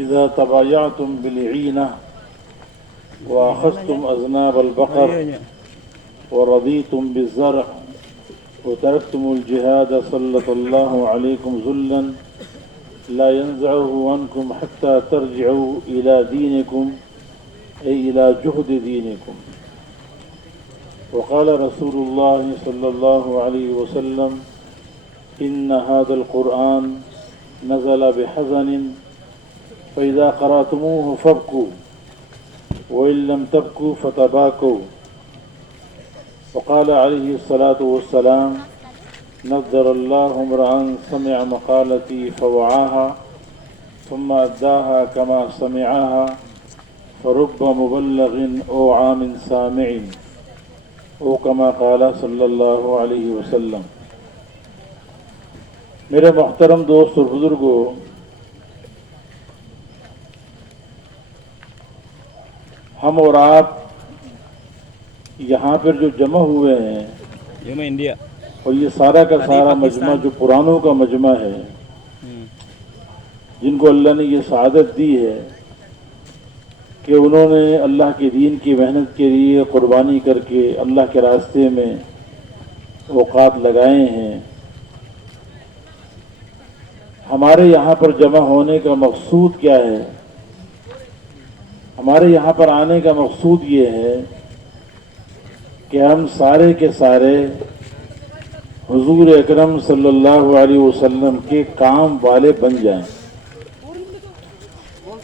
إذا تبايعتم بالعينة وأخذتم أذناب البقر ورضيتم بالزرع وتركتم الجهاد سلط الله عليكم ذلا لا ينزعه عنكم حتى ترجعوا إلى دينكم أي إلى جهد دينكم. وقال رسول الله صلى الله عليه وسلم إن هذا القرآن نزل بحزن فإذا قرأتموه فابكوا وإن لم تبكوا فتباكوا. وقال عليه الصلاة والسلام نذر الله امرأ سمع مقالتي فوعاها ثم أداها كما سمعها فرب مبلغ أوعى من سامع او كما قال صلی اللہ علیہ وسلم. मेरे मोहतरम दोस्त और बुजुर्गों, हम और आप यहाँ पर जो जमा हुए हैं इंडिया और ये सारा का सारा मजमा जो पुरानों का मजमा है, जिनको अल्लाह ने ये सआदत दी है कि उन्होंने अल्लाह के दीन की मेहनत के लिए कुर्बानी करके अल्लाह के रास्ते में औकात लगाए हैं. हमारे यहाँ पर जमा होने का मकसूद क्या है? हमारे यहाँ पर आने का मकसूद ये है कि हम सारे के सारे हुजूर अकरम सल्लल्लाहु अलैहि वसल्लम के काम वाले बन जाएं.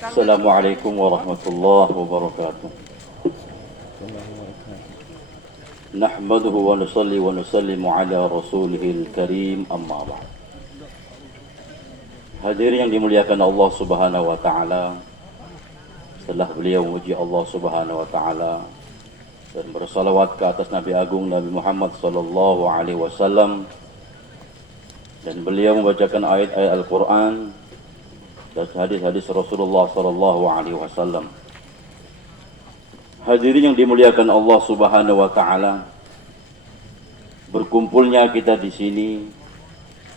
Assalamualaikum warahmatullahi wabarakatuh. Nahmaduhu wa nusalli wa nusallimu ala rasulihil karim, amma ba'd. Hadirin yang dimuliakan Allah Subhanahu wa taala, setelah beliau memuji Allah Subhanahu wa taala dan bersalawat ke atas Nabi Agung Nabi Muhammad sallallahu alaihi wasallam, dan beliau membacakan ayat-ayat Al-Qur'an dan hadis-hadis Rasulullah sallallahu alaihi wasallam. Hadirin yang dimuliakan Allah Subhanahu wa taala, berkumpulnya kita di sini,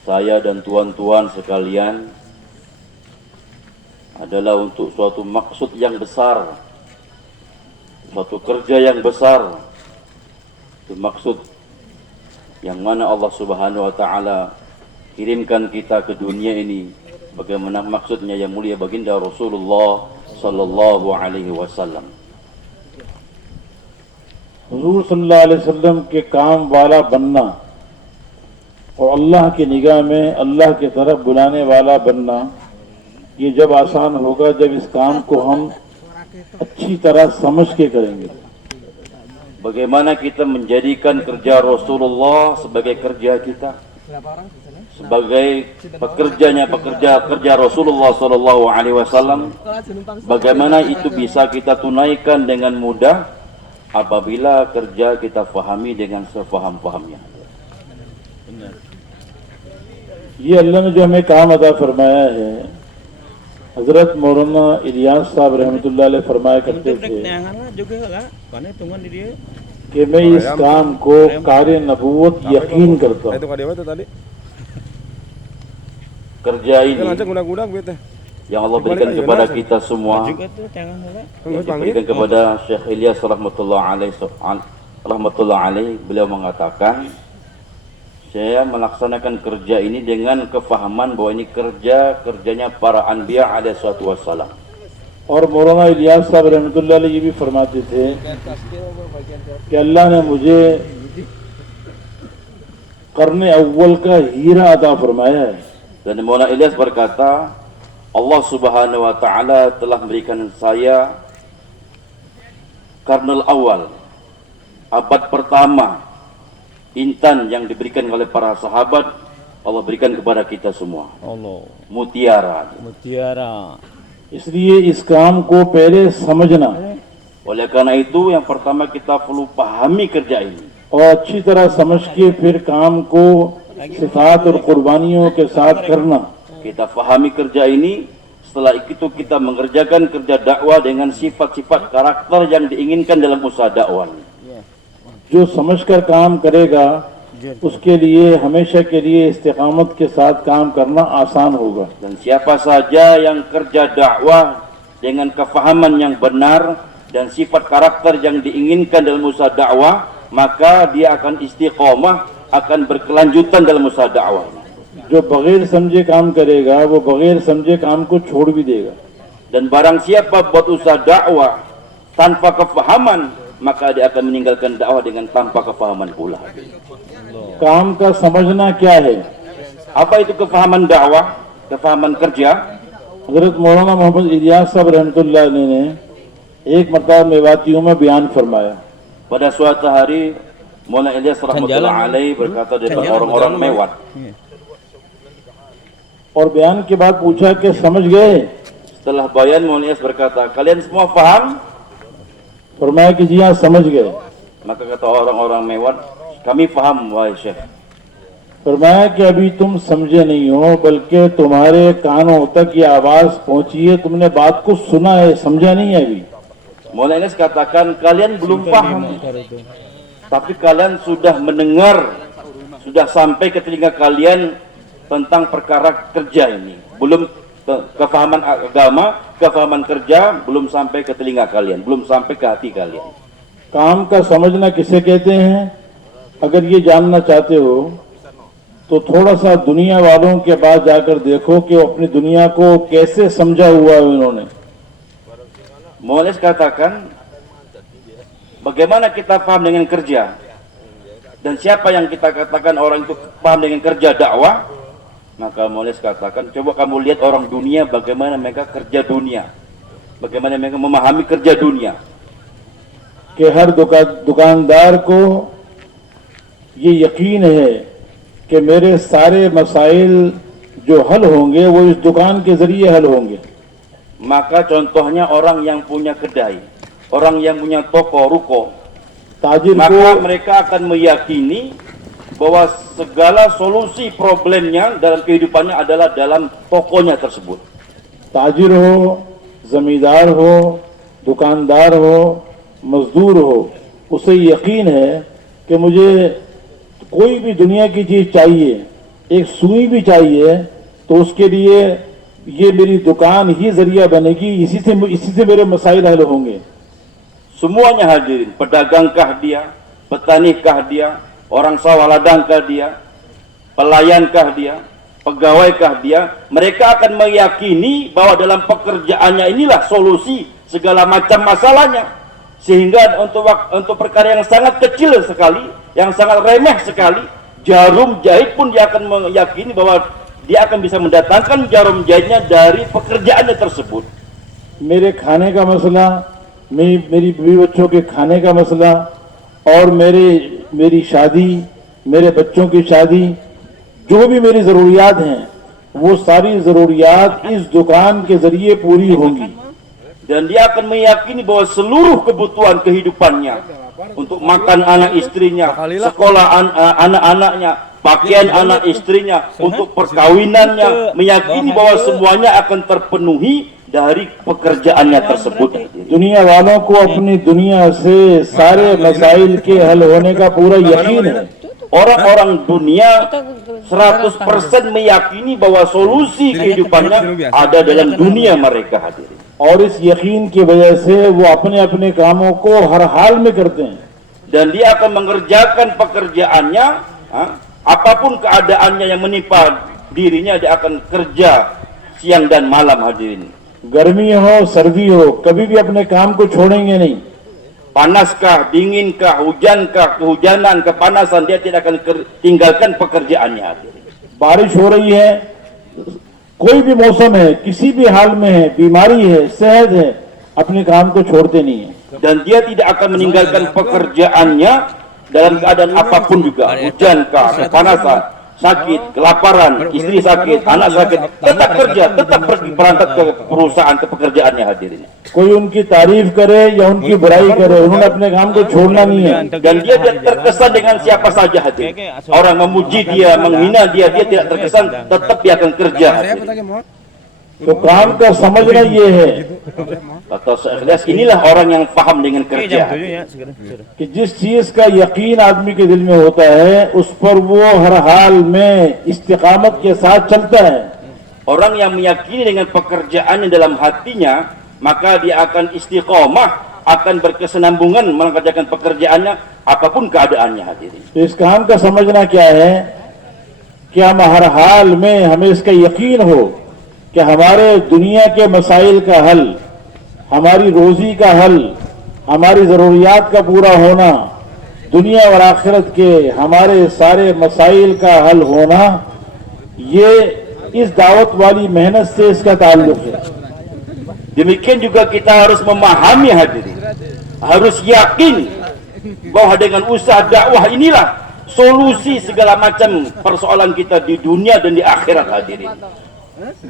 saya dan tuan-tuan sekalian, adalah untuk suatu maksud yang besar, suatu kerja yang besar. Itu maksud yang mana Allah Subhanahu wa taala kirimkan kita ke dunia ini. Bagaimana maksudnya yang mulia baginda Rasulullah sallallahu alaihi wasallam. हुजूर सल्लल्लाहु अलैहि वसल्लम के काम वाला बनना और अल्लाह की निगाह में अल्लाह की तरफ बुलाने वाला बनना, ये जब आसान होगा जब इस काम को हम अच्छी तरह समझ के करेंगे. Bagaimana kita menjadikan kerja Rasulullah sebagai kerja kita, sebagai pekerja Rasulullah sallallahu alaihi wasallam. Bagaimana itu bisa kita tunaikan dengan mudah apabila kerja kita fahami dengan sefaham-fahamnya. ये अल्लाह ने जो हमें काम अदा फरमाया है, हजरत मौलाना इलियास साहब रहमतुल्लाह अलैह फरमाया करते थे कि मैं इस काम को कार्य नबूवत यकीन करता हूँ. Kerja ini yang Allah berikan kepada kita semua, yang diberikan kepada Syekh Ilyas rahmatullah alaih, beliau mengatakan, saya melaksanakan kerja ini dengan kefahaman bahwa ini kerjanya para anbiya alaihi salatu wassalam. और मौलाना इलियास साहब रहमतुल्लाह अलैह ये भी फरमाते थे कि अल्लाह ने मुझे करने अव्वल का हीरा अता फरमाया है. Dan Maulana Ilyas berkata, Allah Subhanahu wa taala telah memberikan saya karnal awal, abad pertama, intan yang diberikan oleh para sahabat, Allah berikan kepada kita semua. Allah. Mutiara. इसलिए इस काम को पहले समझना Oleh karena itu yang pertama kita perlu pahami kerja ini. और अच्छी तरह समझ के फिर काम को सिफात और कुर्बानियों के साथ करना. Kita pahami kerja ini, setelah itu kita mengerjakan kerja dakwah dengan sifat-sifat karakter yang diinginkan dalam usaha dakwah. जो समझकर काम करेगा उसके लिए हमेशा के लिए इस्तिकामत के साथ काम करना आसान होगा। Dan siapa saja yang kerja dakwah dengan kefahaman yang benar dan sifat karakter yang diinginkan dalam usaha dakwah, maka dia akan istiqomah, akan berkelanjutan dalam usaha dakwah. जो बगैर समझे काम करेगा वो बगैर समझे काम को छोड़ भी देगा। Dan barang siapa buat usaha dakwah tanpa kefahaman, maka dia akan meninggalkan dakwah dengan tanpa kefahaman pula. काम का समझना क्या है? Apa itu kefahaman dakwah, kefahaman kerja? हजरत मौलाना मोहम्मद इलियास साहब रहमतुल्लाह अलैह ने एक मरतबा मेवातियों में बयान फरमाया। Pada suatu hari Maulana Ilyas rahmatullah alaih berkata depan orang-orang Mewat. और बयान के बाद पूछा कि समझ गए? Setelah bayan Maulana Ilyas berkata, kalian semua paham? फरमाया कि जी हाँ समझ गए। Maka kata orang-orang Mewat, kami paham wahai Syekh. फरमाया कि अभी तुम समझे नहीं हो, बल्कि तुम्हारे कानों तक ये आवाज पहुंची है, तुमने बात को सुना है, समझा नहीं है अभी। Maulana Ilyas katakan kalian belum paham, tapi kalian sudah mendengar, sudah sampai ke telinga kalian tentang perkara kerja ini. Belum kefahaman agama, kefahaman kerja belum sampai ke telinga kalian, belum sampai ke hati kalian. काम का समझना किसे कहते हैं? अगर ये जानना चाहते हो तो थोड़ा सा दुनिया वालों के पास जाकर देखो कि अपनी दुनिया को कैसे समझा हुआ है उन्होंने। Maulana Ilyas katakan, bagaimana kita paham dengan kerja? Dan siapa yang kita katakan orang itu paham dengan kerja dakwah? Maka Maulana Ilyas katakan, coba kamu lihat orang dunia bagaimana mereka kerja dunia, bagaimana mereka memahami kerja dunia. कि हर दुकानदार को ये यकीन है कि मेरे सारे मसाइल जो हल होंगे वो इस दुकान के जरिए हल होंगे। Maka contohnya orang yang punya kedai, orang yang punya toko, ruko, ताजिर maka को mereka akan meyakini bahwa segala solusi problemnya dalam kehidupannya adalah dalam tokonya tersebut. ताजिर हो, जमींदार हो, दुकानदार हो, मजदूर हो, उसे यकीन है कि मुझे कोई भी दुनिया की चीज चाहिए, एक सुई भी चाहिए, तो उसके लिए ये मेरी दुकान ही जरिया बनेगी, इसी से मेरे मसाइल हल होंगे। Semuanya hadirin, pedagangkah dia, petanikah dia, orang sawaladangkah dia, pelayankah dia, pegawai dia, mereka akan meyakini bahwa dalam pekerjaannya inilah solusi segala macam masalahnya. Sehingga untuk perkara yang sangat kecil sekali, yang sangat remeh sekali, jarum jahit pun dia akan meyakini bahwa dia akan bisa mendatangkan jarum jahitnya dari pekerjaannya tersebut. मेरे खाने का मसला, मेरी बीवी बच्चों के खाने का मसला, और मेरी शादी, मेरे बच्चों की शादी, जो भी मेरी जरूरियात हैं, वो सारी जरूरियात इस दुकान के जरिए पूरी होंगी। Dan dia akan meyakini bahwa seluruh kebutuhan kehidupannya, untuk makan anak istrinya, sekolah anak-anaknya, pakaian anak istrinya, untuk perkawinannya, meyakini bahwa semuanya akan terpenuhi dari pekerjaannya tersebut. दुनिया वालों को अपनी दुनिया से सारे मसाइल के हल होने का पूरा यकीन है। Orang-orang dunia 100% meyakini bahwa solusi kehidupannya ada dalam dunia mereka, hadirin. और इस यकीन की वजह से वो अपने अपने कामों को हर हाल में करते हैं। Dan dia akan mengerjakan pekerjaannya, apapun keadaannya yang menimpa dirinya, dia akan kerja siang dan malam, hadirin. गर्मी हो सर्दी हो, कभी भी अपने काम को छोड़ेंगे नहीं। Panaskah, dinginkah, hujankah, kehujanan, kepanasan, dia tidak akan tinggalkan pekerjaannya, hadirin. बारिश हो रही है, कोई भी मौसम है, किसी भी हाल में है, बीमारी है, सेहत है, अपने काम को छोड़ते नहीं है। Dan dia tidak akan meninggalkan pekerjaannya dalam keadaan apapun juga, hujankah, kepanasan, sakit, kelaparan, istri sakit, anak sakit, tetap kerja, tetap pergi berangkat ke perusahaan, ke pekerjaannya, hadirin. कोई उनकी तारीफ करे या उनकी बुराई करे, उन्होंने अपने काम को छोड़ना नहीं है। Dan dia tidak terkesan dengan siapa saja, hadirin. Orang memuji dia, menghina dia, dia tidak terkesan, tetap dia akan kerja, hadirin. तो काम का समझना ये है Kata Syekh Ilyas, inilah orang yang paham dengan kerja. कि जिस चीज का यकीन आदमी के दिल में होता है उस पर वो हर हाल में इस्तिकामत के साथ चलता है. Orang yang meyakini dengan pekerjaannya dalam hatinya, maka dia akan istiqomah, akan berkesinambungan mengerjakan pekerjaannya apapun keadaannya, hadirin. तो इस काम का समझना क्या है कि हम हर हाल में हमें इसका यकीन हो कि हमारे दुनिया के मसाइल का हल, हमारी रोजी का हल, हमारी ज़रूरियात का पूरा होना, दुनिया और आखिरत के हमारे सारे मसाइल का हल होना, ये इस दावत वाली मेहनत से इसका ताल्लुक है. Demikian juga kita harus memahami, hadirin, harus yakin bahwa dengan usaha dakwah inilah solusi segala macam persoalan kita di dunia dan di akhirat, hadirin.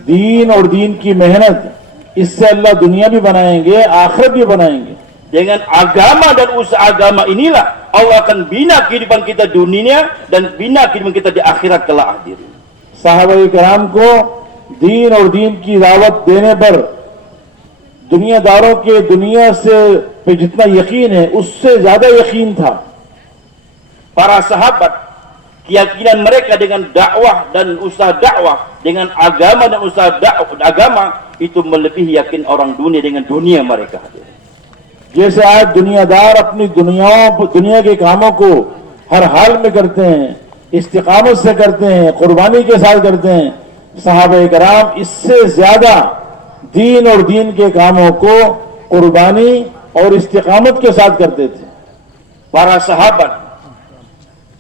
दीन और दीन की मेहनत इससे अल्लाह दुनिया भी बनाएंगे, आखिरत भी बनाएंगे. Dengan agama dan usaha agama inilah Allah akan bina kehidupan kita di dunia dan bina kehidupan kita di akhirat kelak, hadirin. साहबा किराम को दीन और दीन की दावत देने पर दुनियादारों के दुनिया से पे जितना यकीन है उससे ज्यादा यकीन था. Para sahabat, keyakinan mereka dengan dakwah dan usaha dakwah, dengan agama dan usaha agama itu melebihi yakin orang dunia dengan dunia mereka, hadirin. जैसे आज दुनियादार अपनी दुनिया के कामों को हर हाल में करते हैं, इस्तिकामत से करते हैं, कुर्बानी के साथ करते हैं, सहाबा किराम इससे ज्यादा दीन और दीन के कामों को कुर्बानी और इस्तिकामत के साथ करते थे. Para sahabat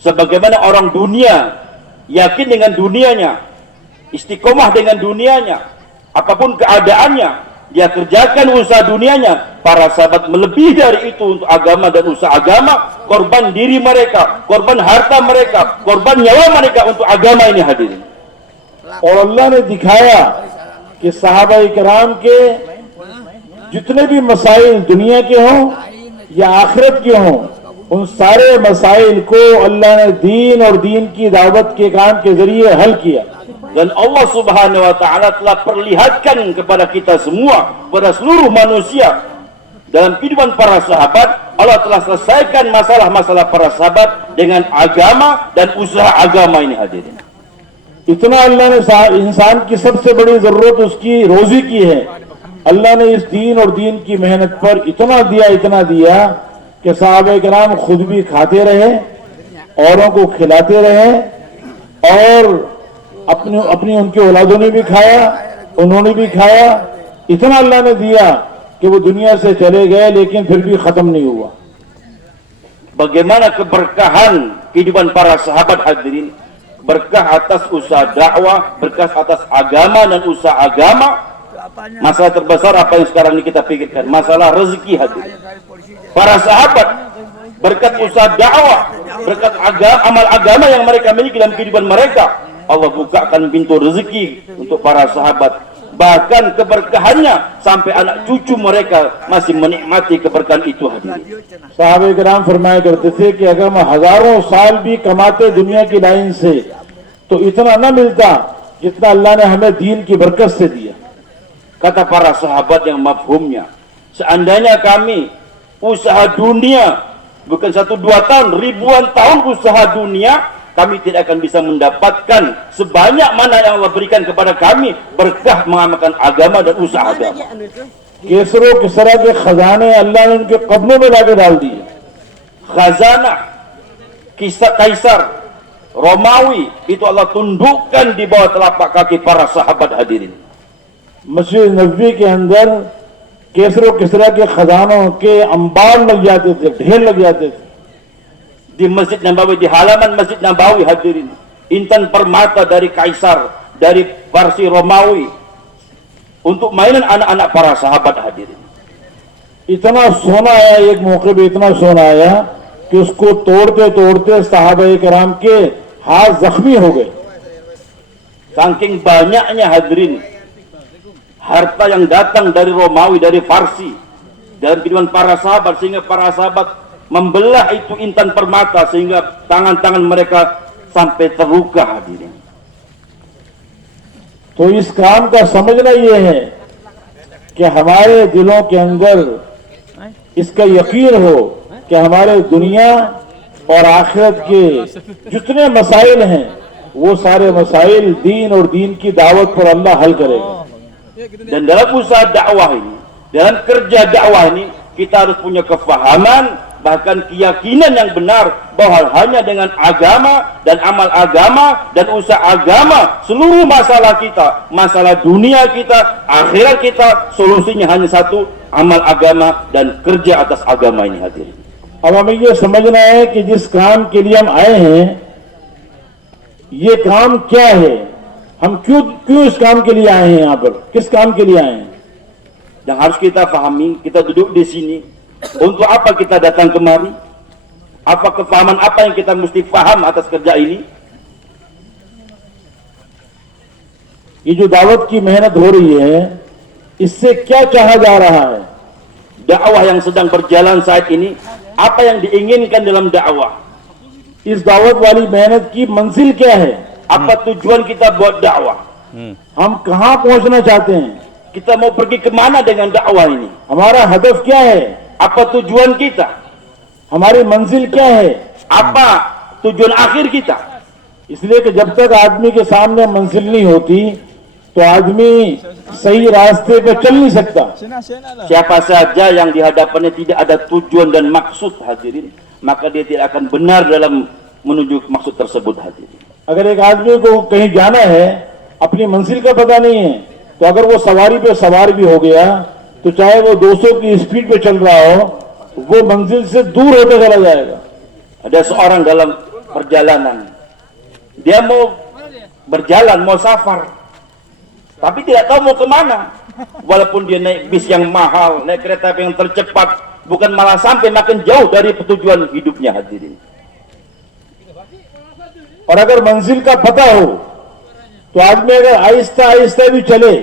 sebagaimana orang dunia yakin dengan dunianya, istiqomah dengan dunianya, apapun keadaannya dia kerjakan usaha dunianya. Para sahabat melebihi dari itu untuk agama dan usaha agama, korban diri mereka, korban harta mereka, korban nyawa mereka untuk agama ini, hadirin. और अल्लाह ने दिखाया कि सहाबा किराम के जितने भी मसाइल दुनिया के हों या आखिरत के हों, उन सारे मसाइल को अल्लाह ने दीन और दीन की दावत के काम के जरिए हल किया. Dan Allah Subhanahu wa taala telah perlihatkan kepada kita semua, pada seluruh manusia, dalam kehidupan para sahabat, Allah telah selesaikan masalah-masalah para sahabat dengan agama dan usaha agama ini, hadirin. इतना अल्लाह ने इंसान की सबसे बड़ी जरूरत उसकी रोजी की है. अल्लाह ने इस दीन और दीन की मेहनत पर इतना दिया कि सहाबा किराम खुद भी खाते रहे, औरों को खिलाते रहे और अपनी उनके औलादों ने भी खाया, उन्होंने भी खाया. इतना अल्लाह ने दिया कि वो दुनिया से चले गए लेकिन फिर भी खत्म नहीं हुआ. Bagaimana keberkahan kehidupan para sahabat, hadirin, berkah atas usaha dakwah, berkah atas agama dan usaha agama. Masalah terbesar apa yang sekarang ini kita pikirkan, masalah rezeki, hadirin. Para sahabat berkat usaha dakwah, berkat amal agama yang mereka miliki dalam kehidupan mereka, Allah bukakan pintu rezeki untuk para sahabat. Bahkan keberkahannya sampai anak cucu mereka masih menikmati keberkahan itu, hadirin. साहबे किराम फरमाया करते थे कि अगर हम हजारों साल भी कमाते दुनिया की लाइन से तो इतना न मिलता जितना अल्लाह ने हमें दीन की बरकत से दिया. Kata para sahabat yang mafhumnya, seandainya kami usaha dunia bukan 1-2 tahun, ribuan tahun usaha dunia, kami tidak akan bisa mendapatkan sebanyak mana yang Allah berikan kepada kami berkah mengamalkan agama dan usaha agama. केसरो किसरा के खजाने अल्लाह ने उनके कदमों में लाके डाल दिए. Khazanah Kaisar Romawi itu Allah tundukkan di bawah telapak kaki para sahabat, hadirin. मस्जिद नबवी के अंदर केसरो किसरा के खजानों के अंबार लग जाते थे, ढेर लग जाते थे. Di Masjid Nabawi, di halaman Masjid Nabawi, hadirin, intan permata dari Kaisar, dari Parsi Romawi, untuk mainan anak-anak para sahabat, hadirin. इतना सोना आया, एक मौके पे इतना सोना आया कि उसको तोड़ते तोड़ते साहबा किराम के हाथ जख्मी हो गए. Saking banyaknya, hadirin, harta yang datang dari Romawi, dari Farsi, dalam kehidupan para sahabat, sehingga para sahabat membelah itu intan permata sehingga tangan-tangan mereka sampai terluka, hadirin. तो इस काम का समझना ये है कि हमारे दिलों के अंदर इसका यकीन हो कि हमारे दुनिया और आखिरत के जितने मसाइल हैं वो सारे मसाइल दीन और दीन की दावत पर अल्लाह हल करेगा. Dan dalam usaha dakwah ini, dalam kerja dakwah ini, kita harus punya kefahaman, bahkan keyakinan yang benar bahwa hanya dengan agama dan amal agama dan usaha agama, seluruh masalah kita, masalah dunia kita, akhirat kita, solusinya hanya satu, amal agama dan kerja atas agama ini hadirin. अब हमें ये समझना है कि जिस काम के लिए हम आए हैं ये काम क्या है, हम क्यों इस काम के लिए आए हैं, यहाँ पर किस काम के लिए आए हैं. Yang harus kita pahami, kita duduk di sini, untuk apa kita datang kemari? Apa kefahaman apa yang kita mesti paham atas kerja ini? ये जो दावत की मेहनत हो रही है इससे क्या चाहा जा रहा है. Dakwah yang sedang berjalan saat ini, apa yang diinginkan dalam dakwah? इस दावत वाली मेहनत की मंजिल क्या है, Apa tujuan kita buat dakwah? हम कहाँ पहुंचना चाहते हैं, Kita mau pergi kemana dengan dakwah ini? हमारा हदफ क्या है, Apa tujuan kita? हमारी मंजिल क्या है. Apa tujuan akhir kita? इसलिए कि जब तक आदमी के सामने मंजिल नहीं होती तो आदमी सही रास्ते पे चल नहीं सकता. Siapa saja yang di hadapannya tidak ada tujuan dan maksud hadirin, maka dia tidak akan benar dalam menuju maksud tersebut hadirin. अगर एक आदमी को कहीं जाना है, अपनी मंजिल का पता नहीं है, तो अगर वो सवारी पे सवार भी हो गया तो चाहे वो 200 की स्पीड पे चल रहा हो, वो मंजिल से दूर होते चला जाएगा. Ada seorang dalam perjalanan, dia mau berjalan, mau safar, tapi tidak tahu mau kemana. Walaupun dia naik bis yang mahal, naik kereta api yang tercepat, bukan malah sampai makin jauh dari tujuan hidupnya hadirin. और अगर मंजिल का पता हो तो आदमी अगर आहिस्ता आहिस्ता भी चले,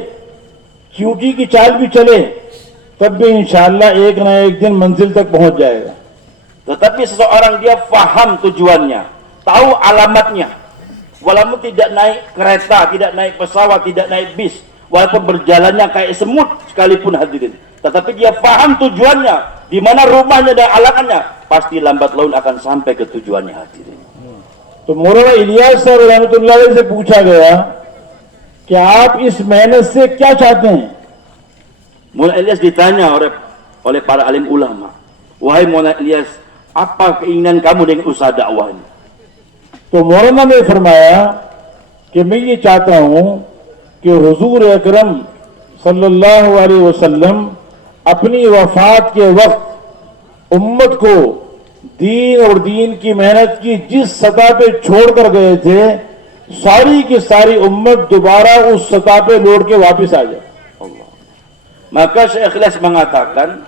चींटी की चाल भी चले, तब भी इंशाअल्लाह एक ना एक दिन मंजिल तक पहुंच जाएगा. Tetapi seseorang dia faham tujuannya, tahu alamatnya, walaupun tidak naik kereta, tidak naik pesawat, tidak naik bis, walaupun berjalannya kayak semut sekalipun hadirin, tetapi dia faham tujuannya, di mana rumahnya dan alamatnya, pasti lambat laun akan sampai ke tujuannya hadirin. तो मौलाना इलियास साहब रहमतुल्लाह अलैह से पूछा गया कि आप इस मेहनत से क्या चाहते हैं. Maulana Ilyas ditanya oleh para alim ulama, wahai Maulana Ilyas, apa keinginan kamu dengan usaha dakwah ini? तो मौलाना ने फरमाया कि मैं ये चाहता हूं कि हुजूर अकरम सल्लल्लाहु अलैहि वसल्लम अपनी वफात के वक्त उम्मत को दीन और दीन की मेहनत की जिस सतह पे छोड़ कर गए थे, सारी की सारी उम्मत दोबारा उस सतह पे लौट के वापस आ जाए. Allah. Maka Syekh Ilyas mengatakan,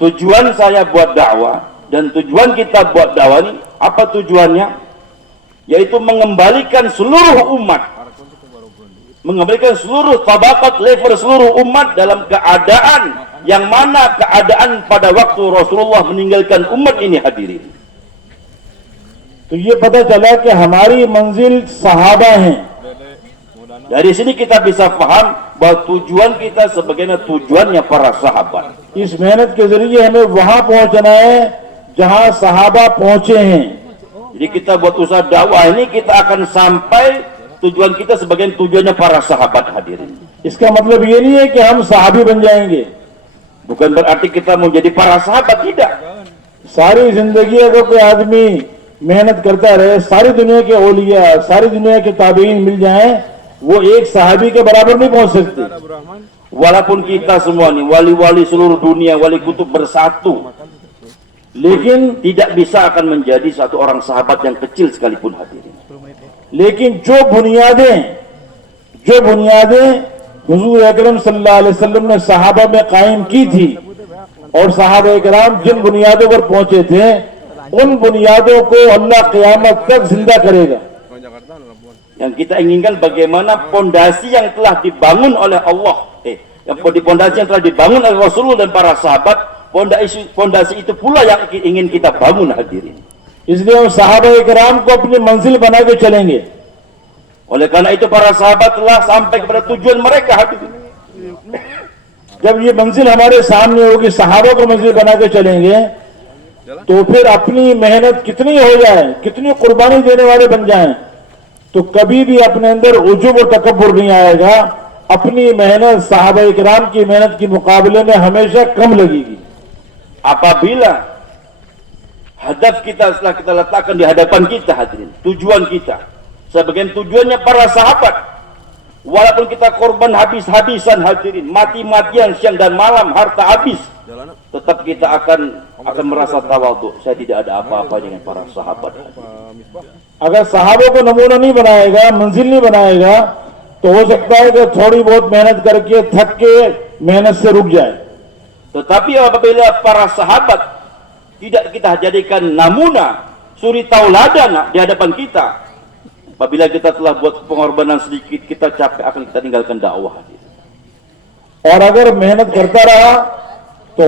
tujuan saya buat dakwah dan tujuan kita buat dakwah ini, apa tujuannya? Yaitu mengembalikan seluruh umat, mengembalikan seluruh tabakat level seluruh umat dalam keadaan yang mana keadaan pada waktu Rasulullah meninggalkan umat ini hadirin. तो ये पता चला कि हमारी मंजिल सहाबा हैं. Dari sini kita bisa paham bahwa tujuan kita sebagaimana tujuannya para sahabat. इस मेहनत के जरिए हमें वहां पहुंचना है जहां सहाबा पहुंचे हैं. Jadi kita buat usaha dakwah ini, kita akan sampai tujuan kita sebagai tujuannya para sahabat hadirin. इसका मतलब ये नहीं है कि हम सहाबी बन जाएंगे. Bukan berarti kita mau jadi para sahabat, tidak. सारी जिंदगी अगर कोई आदमी मेहनत करता रहे, सारी दुनिया के औलिया, सारी दुनिया के ताबीन मिल जाएं, वो एक सहाबी के बराबर नहीं पहुंच सकते. Walaupun kita semua nih wali-wali seluruh dunia, wali kutub bersatu, लेकिन tidak bisa akan menjadi satu orang sahabat yang kecil sekalipun hadirin. लेकिन जो बुनियादें हुजूर अकरम सल्लल्लाहु अलैहि वसल्लम ने सहाबा में कायम की थी और सहाबा इकराम जिन बुनियादों पर पहुंचे थे, उन बुनियादों को अल्लाह क़यामत तक जिंदा करेगा. Yang kita inginkan bagaimana pondasi yang telah dibangun oleh Allah, pondasi yang telah dibangun oleh Rasulullah dan para sahabat, pondasi itu pula yang ingin kita bangun hadirin. इसलिए हम सहाबा इकराम को अपनी मंजिल बना के चलेंगे. Oleh karena itu para sahabat telah sampai kepada tujuan mereka hadirin. जब ये मंजिल हमारे सामने होगी, सहाबा को मंजिल बना के चलेंगे, तो फिर अपनी मेहनत कितनी हो जाए, कितनी कुर्बानी देने वाले बन जाएं, तो कभी भी अपने अंदर उजुब और तकब्बुर नहीं आएगा. अपनी मेहनत सहाबा इकराम की मेहनत के मुकाबले में हमेशा कम लगेगी. Apabila hadaf kita setelah kita letakkan di hadapan kita hadirin, tujuan kita, sebagian tujuannya para sahabat, walaupun kita korban habis-habisan hadirin, mati-matian siang dan malam, harta habis, tetap kita akan merasa tawadhu. Saya tidak ada apa-apa dengan para sahabat. अगर सहाबों को नमूना नहीं बनाएगा, मंजिल नहीं बनाएगा, तो हो सकता है कि थोड़ी बहुत मेहनत करके थक के मेहनत से रुक जाए. Tetapi apabila para sahabat tidak kita jadikan namuna, suri tauladan di hadapan kita, apabila kita telah buat pengorbanan sedikit, kita capek, akan kita tinggalkan dakwah. और अगर मेहनत करता रहा तो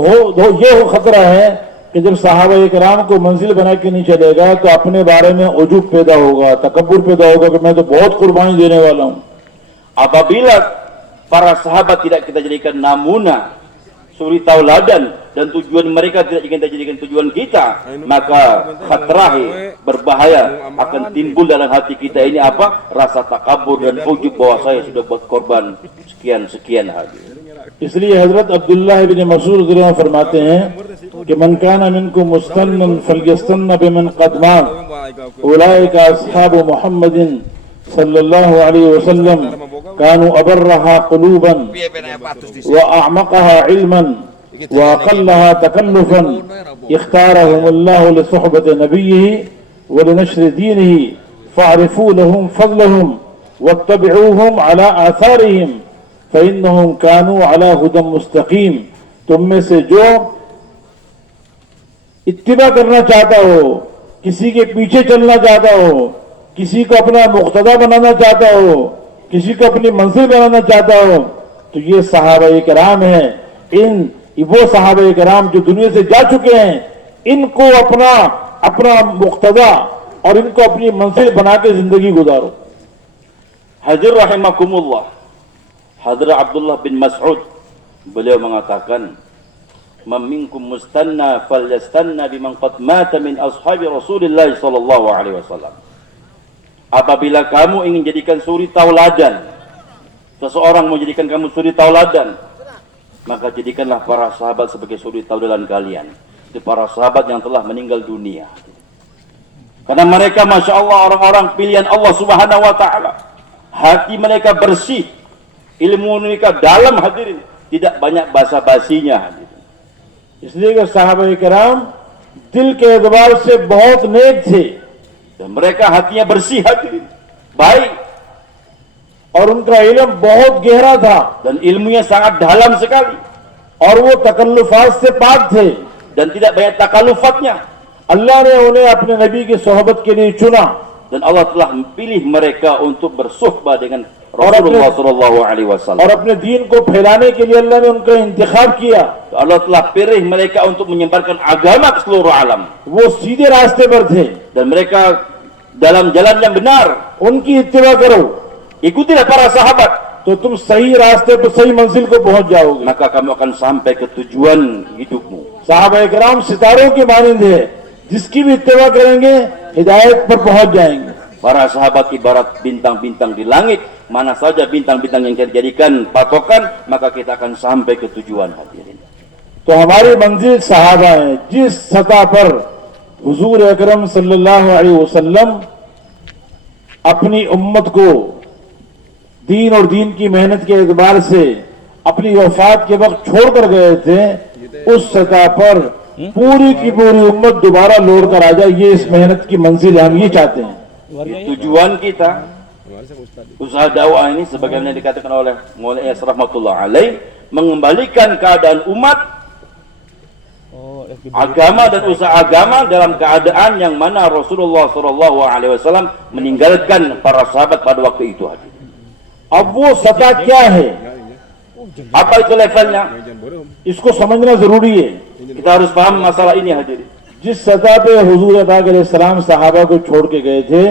ये खतरा है कि जब सहाबा इकराम को मंजिल बना के नहीं चलेगा, तो अपने बारे में उजुब पैदा होगा, तकब्बुर पैदा होगा कि मैं तो बहुत कुर्बानी देने वाला हूं. Apabila para sahabat tidak kita jadikan namuna, suri tauladan, dan tujuan mereka tidak kita jadikan tujuan kita, maka khatrahi, berbahaya akan timbul dalam hati kita ini apa? Rasa takabur dan ujub bahwa saya sudah buat korban sekian hadir. इसलिए हजरत अब्दुल्लाह इब्न मसूद फरमाते हैं कि मन काना मिनकुम मुस्तन्नन फलयस्तन्न बिमन क़द मात उलाइका अस्हाबु मुहम्मदिन सल्लल्लाहु अलैहि वसल्लम कानू अबर्रहा क़ुलूबन व अअमक़हा इल्मन व अक़ल्लहा तकल्लुफन इख्तारहुमुल्लाहु लिसुहबति नबिय्यिहि व लिनश्र दीनिहि फ़अरिफू लहुम फ़ज़लहुम वत्तबिऊहुम अला आसारिहिम फ़इन्नहुम कानू अला हुदम मुस्तक़ीम. तुम में से जो इत्तिबा करना चाहता हो, किसी के पीछे चलना चाहता हो, किसी को अपना मुक्तदा बनाना चाहता हो, किसी को अपनी मंजिल बनाना चाहता हो, तो ये सहाबा किराम है. वो सहाबा किराम जो दुनिया से जा चुके हैं, इनको अपना मुक्तदा और इनको अपनी मंजिल बना के जिंदगी गुजारो. Hadir rahimakumullah, Hadrat Abdullah bin Mas'ud, beliau mengatakan, "Maminkum mustanna falyastanna biman qad mata min ashabi Rasulillah sallallahu alaihi wasallam." Apabila kamu ingin jadikan suri tauladan, seseorang mau jadikan kamu suri tauladan, maka jadikanlah para sahabat sebagai suri tauladan kalian. Itu para sahabat yang telah meninggal dunia. Karena mereka Masya Allah orang-orang pilihan Allah Subhanahu wa ta'ala. Hati mereka bersih, ilmu mereka dalam hadirin, tidak banyak basa-basinya hadirin. इसलिए कि साहबा किराम दिल के एतबार से बहुत नेक थे, dan mereka hatinya bersih hadirin, baik, और उनका इल्म बहुत गहरा था, dan ilmunya sangat dalam sekali, और वो तकल्लुफात से पाक थे, dan tidak banyak takalufatnya. अल्लाह ने उन्हें अपने नबी की सोहबत के लिए चुना, dan Allah telah pilih mereka untuk bersuhbah dengan Rasulullah sallallahu alaihi wasallam. और अपने दीन को फैलाने के लिए अल्लाह ने उनका इंतखाब किया. Allah telah pilih mereka untuk menyebarkan agama ke seluruh alam. वो सीधे रास्ते पर थे, dan mereka dalam jalan yang benar. उनकी इत्तिबा करो, Ikutilah para sahabat, तो तुम सही रास्ते पर सही मंजिल को पहुंच जाओगे. maka kamu akan sampai ke tujuan hidupmu. साहबा किराम सितारों की मानंद है, जिसकी भी इत्तिबा करेंगे हिदायत पर पहुंच जाएंगे. Para sahabat ibarat bintang-bintang di langit, mana saja bintang-bintang yang kita jadikan patokan, maka kita akan sampai ke tujuan hadirin. तो हमारी मंजिल सहाबा है. जिस सतह पर हुजूर अकरम सल्लल्लाहु अलैहि वसल्लम अपनी उम्मत को दीन और दीन की मेहनत के एतबार से अपनी वफात के वक्त छोड़कर गए थे, उस सतह पर पूरी की पूरी उम्मत दोबारा लौट कर आ जाए. ये इस मेहनत की मंजिल हम ये चाहते हैं. Tujuan kita usaha dakwah ini sebagaimana dikatakan oleh Maulana Yas rahmatullah alaih, mengembalikan keadaan umat, agama dan usaha agama dalam keadaan yang mana Rasulullah sallallahu alaihi wasallam meninggalkan para sahabat pada waktu itu. अब वो सतह क्या है, Apa itu levelnya? इसको समझना जरूरी है. Kita harus paham masalah ini hadirin. जिस सतह पे हुजूर पाक अलैहिस्सलाम सहाबा को छोड़ के गए थे,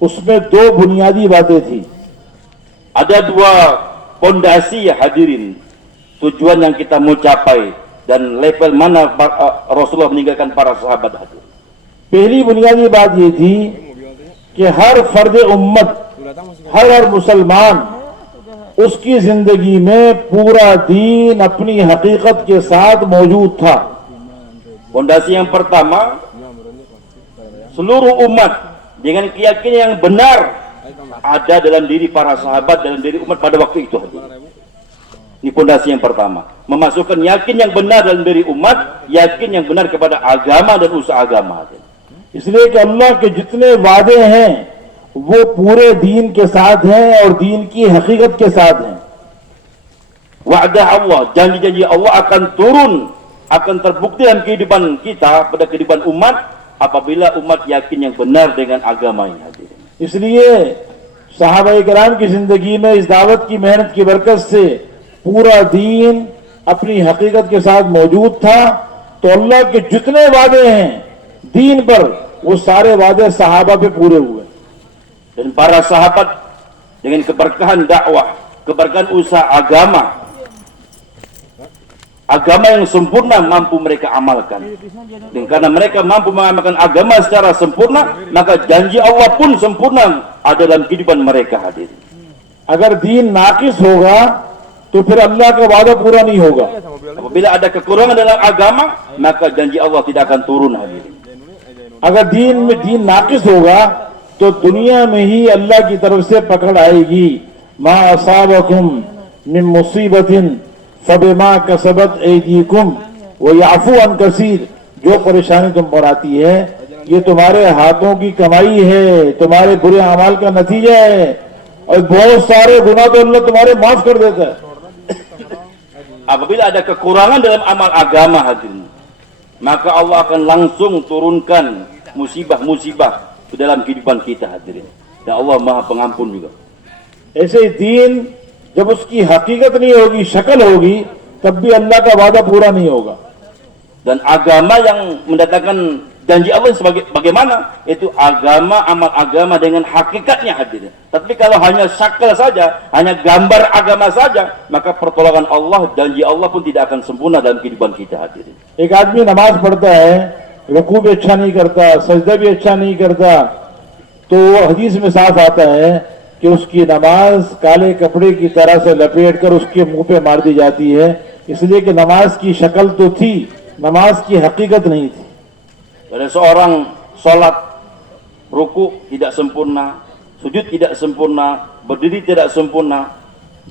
उसमें दो बुनियादी बातें थी। Ada dua pondasi ya hadirin, tujuan yang kita mau capai dan level mana Rasulullah meninggalkan para sahabat hadirin. पहली बुनियादी बात ये थी कि हर फर्द उम्मत, हर मुसलमान, उसकी जिंदगी में पूरा दीन अपनी हकीकत के साथ मौजूद था। Pondasi yang pertama, seluruh umat dengan keyakinan yang benar ada dalam diri para sahabat, dalam diri umat pada waktu itu hadirin. Ini pondasi yang pertama, memasukkan yakin yang benar dalam diri umat, yakin yang benar kepada agama dan usaha agama hadirin. इसलिए कि अल्लाह के जितने वादे हैं वो पूरे दीन के साथ हैं और दीन की हकीकत के साथ हैं। Wa'dah Allah, janji-janji Allah akan turun, akan terbukti dalam kehidupan kita, pada kehidupan umat, apabila umat yakin yang benar dengan agama ini hadirin. इसलिए सहाबा किराम की जिंदगी में इस दावत की मेहनत की बरकत से पूरा दीन अपनी हकीकत के साथ मौजूद था। तो अल्लाह के जितने वादे हैं दीन पर, वो सारे वादे सहाबा पे पूरे हुए। Dan para sahabat dengan keberkahan dakwah, keberkahan usaha agama, agama yang sempurna mampu mereka amalkan. Dan karena mereka mampu mengamalkan agama secara sempurna, maka janji Allah pun sempurna ada dalam kehidupan mereka hadirin. अगर दीन नाकिस होगा तो फिर अल्लाह का वादा पूरा नहीं होगा। Apabila ada kekurangan dalam agama, maka janji Allah tidak akan turun hadirin. अगर दीन में दीन नाकिस होगा तो दुनिया में ही अल्लाह की तरफ से पकड़ आएगी। मा असाबकुम मिन मुसीबतिन फबिमा कसबत ऐदीकुम व याफू अन कसीर, जो परेशानी तुम पर आती है ये तुम्हारे हाथों की कमाई है, तुम्हारे बुरे अमाल का नतीजा है, और बहुत सारे गुनाह तो अल्लाह तुम्हारे माफ कर देता है। Apabila ada kekurangan dalam amal agama hadirin, maka Allah akan langsung turunkan musibah-musibah ke dalam kehidupan kita hadirin. Dan Allah Maha Pengampun juga. ऐसे दीन जब उसकी हकीकत नहीं होगी, शक्ल होगी, तब भी अल्लाह का वादा पूरा नहीं होगा। Dan agama yang mendatangkan janji Allah sebagai bagaimana? Itu agama, amal agama dengan hakikatnya hadirin. Tapi kalau hanya syakal saja, hanya gambar agama saja, maka pertolongan Allah, janji Allah pun tidak akan sempurna dalam kehidupan kita hadirin. एक आदमी नमाज पढ़ता है, रुकू भी अच्छा नहीं करता, सजदा भी अच्छा नहीं करता, तो हदीस में साफ आता है कि उसकी नमाज काले कपड़े की तरह से लपेट कर उसके मुंह पे मार दी जाती है, इसलिए कि नमाज की शक्ल तो थी, नमाज की हकीकत नहीं थी। Pada seorang sholat, ruku tidak sempurna, sujud tidak sempurna, berdiri tidak sempurna,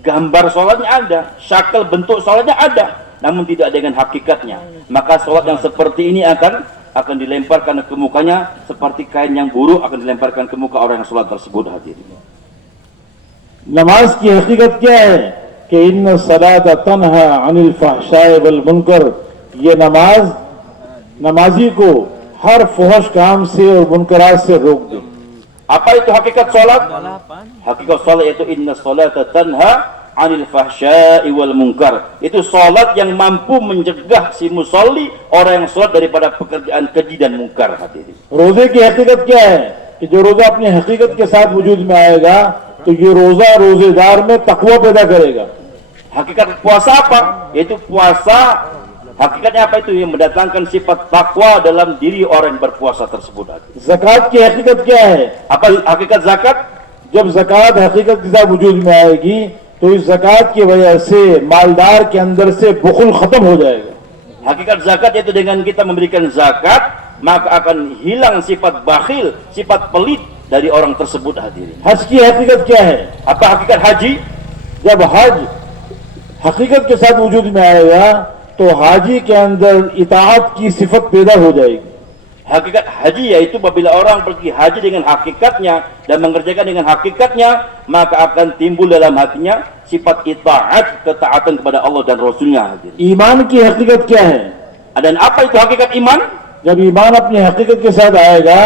gambar sholatnya ada, syakal bentuk sholatnya ada, namun tidak dengan hakikatnya, maka sholat yang seperti ini akan dilemparkan ke mukanya seperti kain yang buruk akan dilemparkan ke muka orang yang sholat tersebut hadirin. नमाज की हकीकत क्या है कि इन्न सलात तन्हा अनिल फहशाए वल मुनकर, ये नमाज नमाजी को हर फहश काम से और मुनकरात से रोक दे। Apa itu hakikat sholat? Hakikat sholat itu inna salata tanha anil fahsya'i wal munkar. Itu sholat yang mampu mencegah si musalli, orang yang sholat, daripada pekerjaan keji dan munkar hadirin. रोजे की हकीकत क्या है कि जो रोजा अपनी हकीकत के साथ वजूद में आएगा तो ये रोजा रोजेदार में तकवा पैदा करेगा। Hakikat puasa apa? Yaitu puasa, hakikatnya apa itu? Yang mendatangkan sifat takwa dalam diri orang yang berpuasa tersebut. ज़कात की हकीकत क्या है? Apa hakikat zakat? जब ज़कात हकीकत के साथ वजूद में आएगी तो इस ज़कात की वजह से मालदार के अंदर से बुखल खत्म हो जाएगा। Hakikat zakat yaitu dengan kita memberikan zakat, maka akan hilang sifat bakhil, sifat pelit dari orang tersebut hadirin. हज की हकीकत क्या है? Apa hakikat haji? जब हज हकीकत के साथ वजूद में आएगा तो हाजी के अंदर इताअत की सिफत पैदा हो जाएगी। Hakikat haji yaitu apabila orang pergi haji dengan hakikatnya dan mengerjakan dengan hakikatnya, maka akan timbul dalam hatinya sifat itaat, ketaatan kepada Allah dan Rasulnya hadirin. ईमान की हकीकत क्या है? Dan apa itu hakikat iman? जब ईमान अपनी हकीकत के साथ आएगा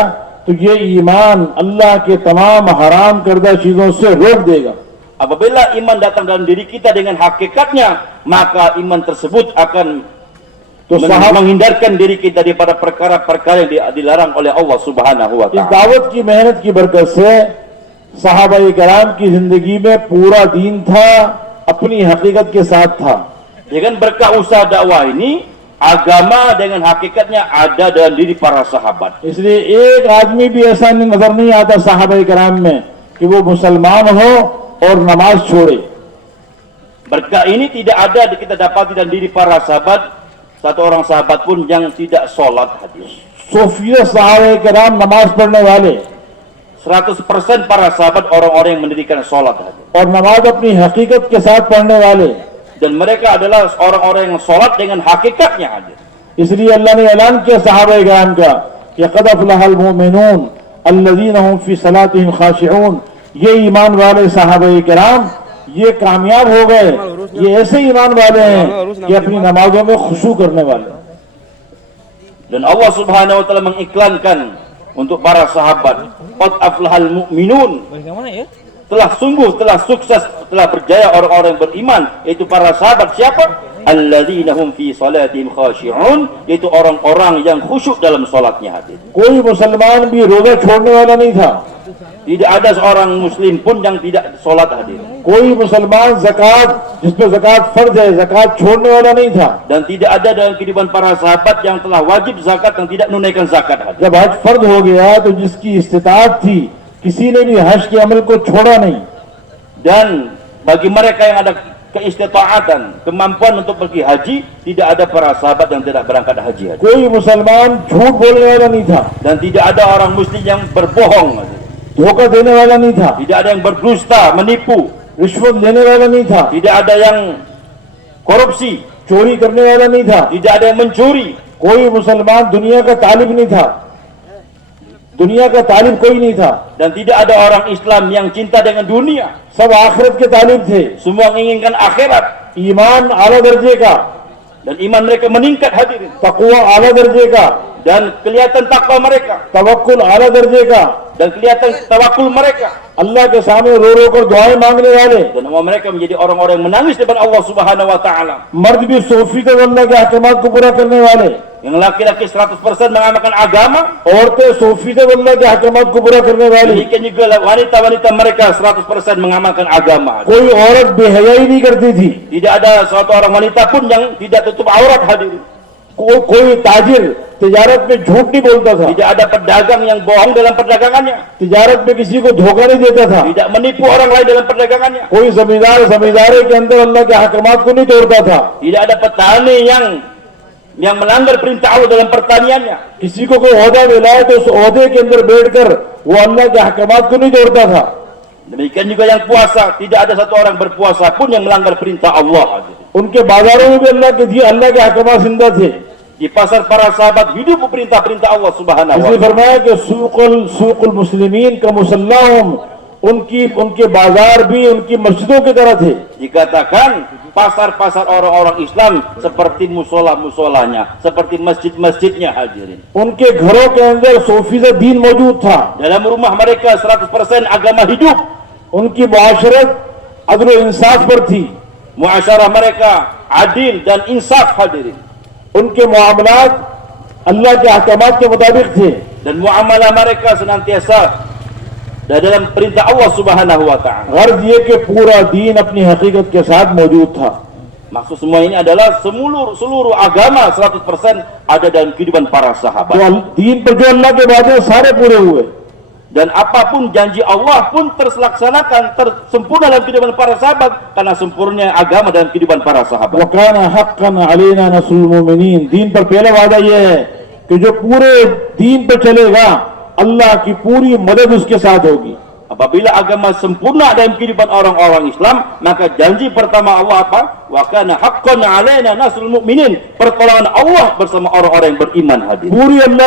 तो ये ईमान अल्लाह के तमाम हराम करदा चीजों से रोक देगा। Apabila iman datang dalam diri kita dengan hakikatnya, maka iman tersebut akan तो तो साहब menghindarkan diri kita daripada perkara-perkara yang dilarang oleh Allah Subhanahu wa इस taala. दावत की मेहनत की बरकत से सहाबाए किराम की जिंदगी में पूरा दीन था, अपनी हकीकत के साथ था. Dengan berkah usaha dakwah ini, agama dengan hakikatnya ada dalam diri para sahabat. इसलिए एक आदमी भी ऐसा नजर नहीं आता सहाबाए किराम में कि वो मुसलमान हो और नमाज छोड़े. Berkah ini tidak ada kita dapati dalam diri para sahabat, satu orang sahabat pun yang tidak sholat hadir. सूफिया सहाबाए किराम नमाज पढ़ने वाले 100% para sahabat orang-orang yang mendirikan sholat hadir. और नमाज अपनी हकीकत के साथ पढ़ने वाले. Dan mereka adalah orang-orang yang sholat dengan hakikatnya hadir. इसलिए अल्लाह ने ऐलान किया सहाबाए किराम का कि क़द अफ़लहल मुमिनून अल्लज़ीना हुम फ़ी सलातिहिम ख़ाशिऊन. ये ईमान वाले सहाबाए किराम ये कामयाब हो गए, ये ऐसे ईमान वाले हैं कि अपनी नमाजों में खुशू करने वाले. Dan Allah Subhanahu wa taala mengiklankan untuk para sahabat, qad aflahal mu'minun. Telah sungguh, telah sukses, telah berjaya orang-orang yang beriman, yaitu para sahabat. Siapa? Alladzina hum fi salatihim khashi'un, yaitu orang-orang yang khusyuk dalam salatnya hadir. कोई मुसलमान भी रोजा छोड़ने वाला नहीं था. Tidak ada seorang muslim pun yang tidak salat hadir. कोई मुसलमान ज़कात जिस पर ज़कात फर्ज है ज़कात छोड़ने वाला नहीं था. Dan tidak ada dalam kehidupan para sahabat yang telah wajib zakat yang tidak menunaikan zakat hadir. जब हज फर्ज हो गया तो जिसकी इस्तिताअत थी किसी ने भी हज के अमल को छोड़ा नहीं. Dan bagi mereka yang ada keistitaatan, kemampuan untuk pergi haji, tidak ada para sahabat yang tidak berangkat haji. कोई मुसलमान झूठ बोलने वाला नहीं था, Dan tidak ada orang muslim yang berbohong, धोखा देने वाला नहीं था, tidak ada yang berdusta, menipu, रिश्वत लेने वाला नहीं था, tidak ada yang korupsi, चोरी करने वाला नहीं था. tidak ada yang mencuri. कोई मुसलमान दुनिया का तालिब नहीं था, दुनिया का तालिब कोई नहीं था. Dan tidak ada orang Islam yang cinta dengan dunia. सब आखिरत के तालिब थे. Semua menginginkan akhirat. ईमान आला दर्जे का, Dan iman mereka meningkat hadirin. तकवा आला दर्जे का, Dan kelihatan takwa mereka. तवक्कुल आला दर्जे का. Dan kelihatan tawakul mereka. अल्लाह के सामने रो रो कर दुआएं मांगने वाले. Dan mereka menjadi orang-orang yang menangis depan Allah Subhanahu wa taala. मर्द भी सूफी थे अल्लाह के अहकामात को पूरा करने वाले. Yang laki-laki 100% mengamalkan agama, औरतें सूफी थे अल्लाह के अहकामात को पूरा करने वाली. demikian juga wanita-wanita mereka 100% mengamalkan agama. कोई औरत बेहयाई नहीं करती थी. Tidak ada suatu orang wanita pun yang tidak tutup aurat hadirin. कोई ताजिर तिजारत में झूठ नहीं बोलता था. Tidak ada pedagang yang bohong dalam perdagangannya. तिजारत में किसी को धोखा नहीं देता था. Tidak menipu orang lain dalam perdagangannya. कोई जमींदार जमींदारी के अंदर अल्लाह के अहकामात को नहीं तोड़ता था. Tidak ada petani yang melanggar perintah Allah dalam pertaniannya. किसी को कोई ओहदा मिला है तो उस ओहदे के अंदर बैठकर वो अल्लाह के अहकामात को नहीं तोड़ता था. Demikian juga yang puasa, tidak ada satu orang berpuasa pun yang melanggar perintah Allah hadirin. उनके बाजारों में भी अल्लाह के अहकामात जिंदा थे. Di pasar para sahabat hidup perintah-perintah Allah Subhanahu wa इसलिए taala. फरमाया कि सूकुल मुस्लिमीन का मुसल्लाहुम, उनके बाजार भी उनकी मस्जिदों की तरह थे. Dikatakan pasar-pasar orang-orang Islam seperti musola-musolanya, seperti masjid-masjidnya hadirin. उनके घरों के अंदर सूफीज़ा दीन मौजूद था. Dalam rumah mereka 100% agama hidup. उनकी मुआशरत अदल व इंसाफ पर थी. Muasyarah mereka adil dan insaf hadirin. उनके मामलात अल्लाह के अहकामात के मुताबिक थे. Dan muamalah mereka senantiasa dalam perintah Allah Subhanahu wa taala. गर्ज ये कि पूरा दीन अपनी हकीकत के साथ मौजूद था. Maksud semua ini adalah seluruh agama 100% ada dalam kehidupan para तो sahabat. दीन पर जो अल्लाह के वादे सारे पूरे हुए. Dan apapun janji Allah pun terlaksanakan, sempurna dalam kehidupan para sahabat karena sempurnanya agama dalam kehidupan para sahabat. वकान हक्कन अलैना नस्रुल मोमिनीन. दीन पर पहला वादा यह है कि जो पूरे दीन पर चलेगा अल्लाह की पूरी मदद उसके साथ होगी. Apabila agama sempurna dalam kehidupan orang-orang Islam, maka janji pertama Allah apa? Wa kana haqqan alaina nasrul mu'minin. Pertolongan Allah bersama orang-orang yang beriman hadir. पूरी अल्लाह